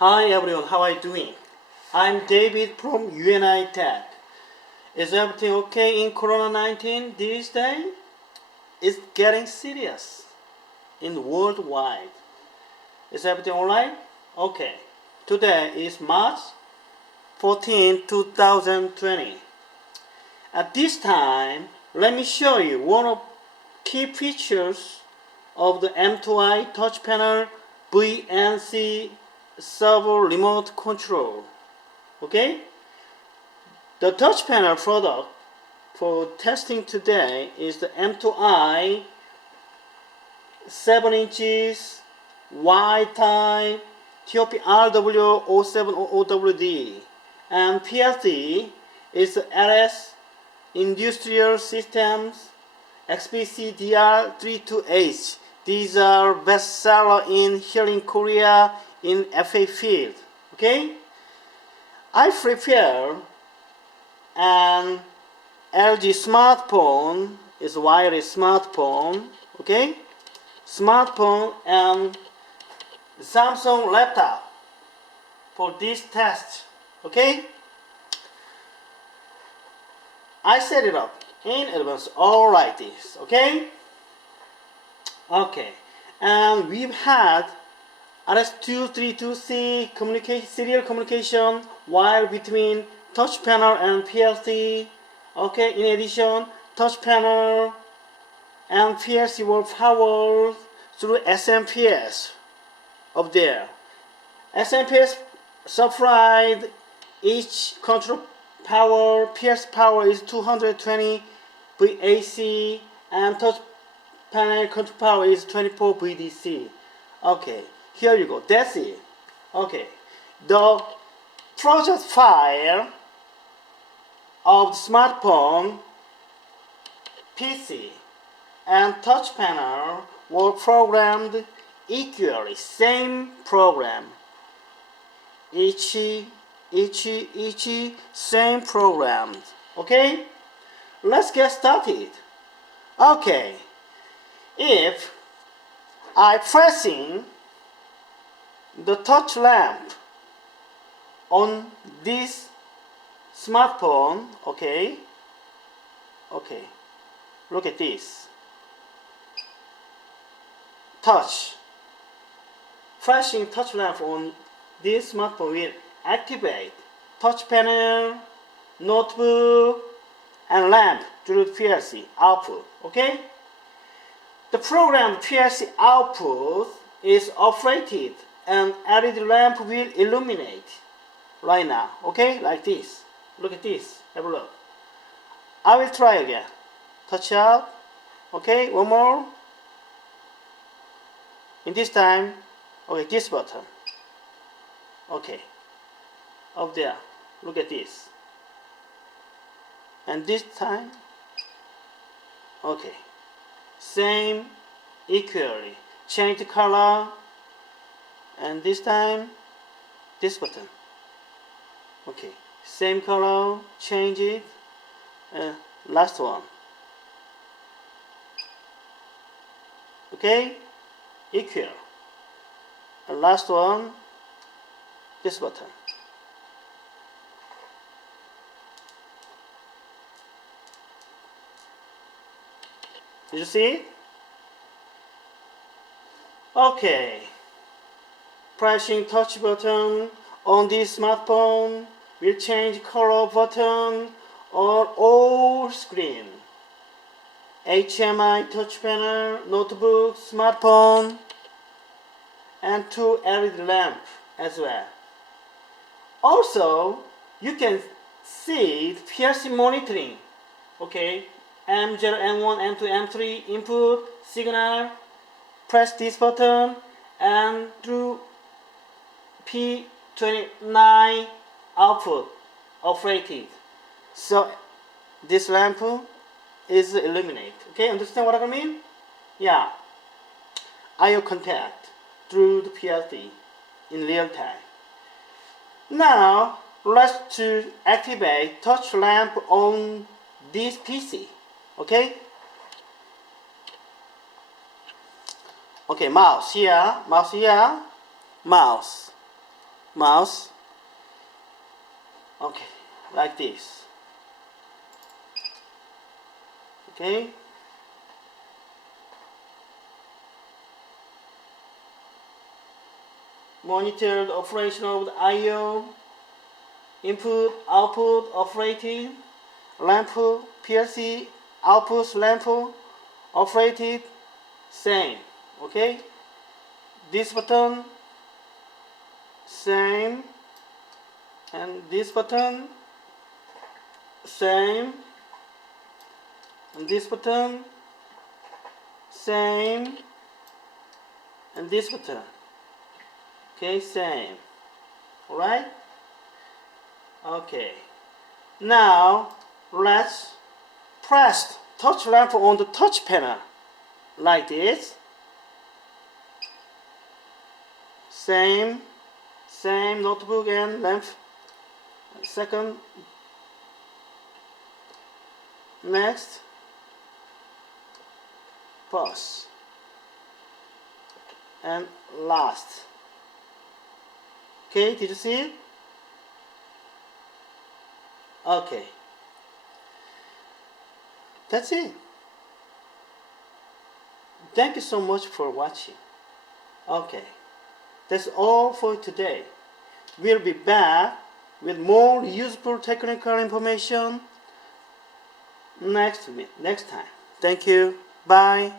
Hi everyone, how are you doing? I'm David from UNITECH. Is everything okay in Corona-19 these days? It's getting serious in worldwide. Is everything alright? Okay. Today is March 14, 2020. At this time, let me show you one of key features of the M2I touch panel VNC servo remote control. Okay? The touch panel product for testing today is the M2I 7 inches wide type TOPRW0700WD, and PLC is the LS Industrial Systems XBC-DR32H. These are bestseller here in Korea in FA field. Okay? I prepare an LG smartphone, is a wireless smartphone, okay? Smartphone and Samsung laptop for this test, okay? I set it up in advance, all like this, okay? Okay, and we've had RS232C serial communication wire between touch panel and PLC. Okay, in addition, touch panel and PLC were powered through SMPS up there. SMPS supplied each control power. PLC power is 220 VAC and touch panel control power is 24 VDC. Okay, here you go. That's it. Okay, the project file of the smartphone, PC, and touch panel were programmed equally. Same program. Each same program. Okay, let's get started. Okay, if I pressing the touch lamp on this smartphone, okay, look at this. Flashing touch lamp on this smartphone will activate touch panel, notebook, and lamp through the PLC output, okay? The programmed PLC output is operated and LED lamp will illuminate right now, okay, like this. Look at this, have a look. I will try again. Touch out, okay, one more. In this time, okay, this button, okay, up there, look at this. And this time, okay, same equally. Change the color, and this time, this button. Okay, same color, change it. Last one. Okay, equal. And last one, this button. Did you see it? Okay. Pressing touch button on this smartphone will change color button on all screen. HMI touch panel, notebook, smartphone, and 2 LED lamp as well. Also, you can see the PLC monitoring. Okay, M0, M1, M2, M3 input signal. Press this button and through P29 output operated. So this lamp is illuminate. Okay, understand what I mean? Yeah. IO contact through the PLC in real time. Now let's to activate touch lamp on this PC. Okay? Okay, mouse here, mouse here, mouse mouse. Okay, like this. Okay. Monitor the operation of the I/O, input, output, operating, lamp, PLC, output, lamp, operated, same. Okay. This button, same, and this button, same, and this button, same, and this button. Okay, same. Alright? Okay. Now let's press touch lamp on the touch panel like this. Same notebook and lamp. Second. Next. Pause. And last. Okay, did you see it? Okay. That's it. Thank you so much for watching. Okay. That's all for today. We'll be back with more useful technical information next time. Thank you. Bye.